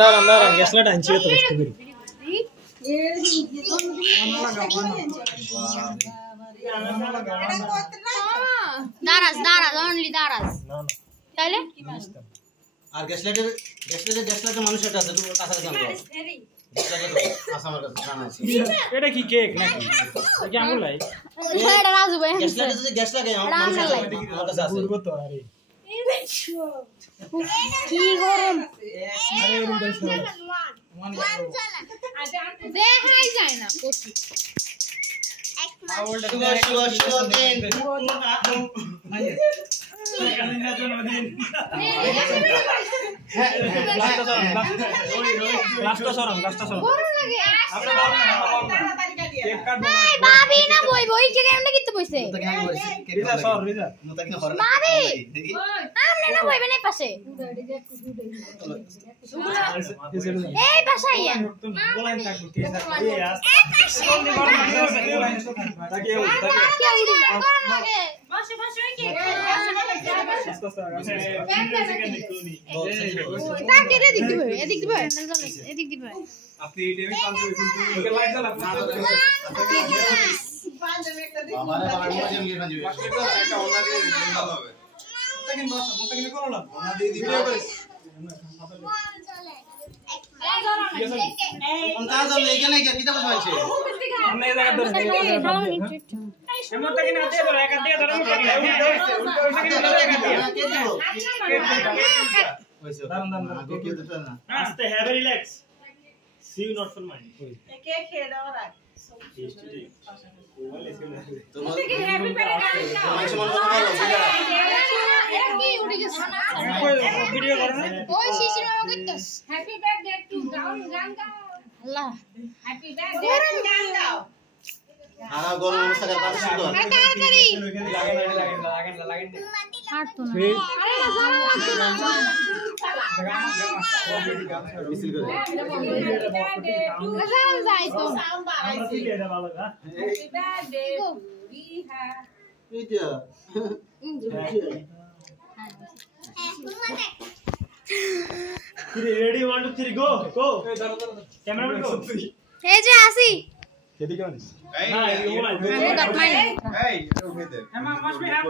দাঁড়ান গ্যাসলা টানছি তো কষ্ট করি দাঁড়াস অনলি দাঁড়াস তাইলে আর গ্যাসলাইটে মানুষ একটা আছে তো কাছাকাছি আমরা এটা কি কেক নাকি কি আঙুল লাই এটা রাজু ভাই গ্যাসলাইটে যদি গ্যাস লাগে মানুষ আছে আমার কাছে আছে বুঝবো তো আরে কি গরম আরে এরকম করিস না দেখাই যায় না কচি গ্লাসটা সরাম গরম লাগে আপনি বল না কেক কাটবো এই ভাবি না বই কি কেমনে কিতে বইছে রিজা সর রিজা ভাবি আমনে না বইবে না পাশে এই পাশে আইয়া বলাইন থাকবো কে থাকে এই আস তাকে কি উড়ি গরম লাগে বসে কি তাকে এদিক দিবে এদিক দিবে আপনি এই টাইমে কাজ করুন ওকে লাইট জ্বালা আমারে বাড়ি দিয়ে গিয়ে দিবে এটা ওনা দিয়ে দিলে ভালো হবে মুতাকিন করো না ওনা দিয়ে দিবে ভিডিও করিস কাজ হলো এখানে কি কিতাব বলছে আমরা এই জায়গা ধরে মুতাকিন হাতে ধরো এক হাতে ধরো মুতাকিন দাঁড়ান আস্তে have relax see you not for mind একে খেয়ে দাও রাখ তোমাকে হ্যাপি বার্থডে গান মানুষ মনে ভালো কি উড়ি গেছে ভিডিও করো না ওই শিশির মামা কইতাস হ্যাপি বার্থডে টু গান গাও আল্লাহ হ্যাপি বার্থডে টু গান গাও আর গরম অবস্থা কার কাছে সুন্দর তাড়াতাড়ি লাগেন হাঁটতো না আরে না মিছিল করে যাই তো সাউন্ড আমরা বাড়াইছি ফিরে এটা ভালো না হ্যাপি বার্থডে উই হ্যাভ এইটা রেডি 1 2 3 গো ক্যামেরাম্যান গো এই যে আসি এদিকে আনিস Hey, না এই মোবাইল আমি গপ মাই hey, over there. must be have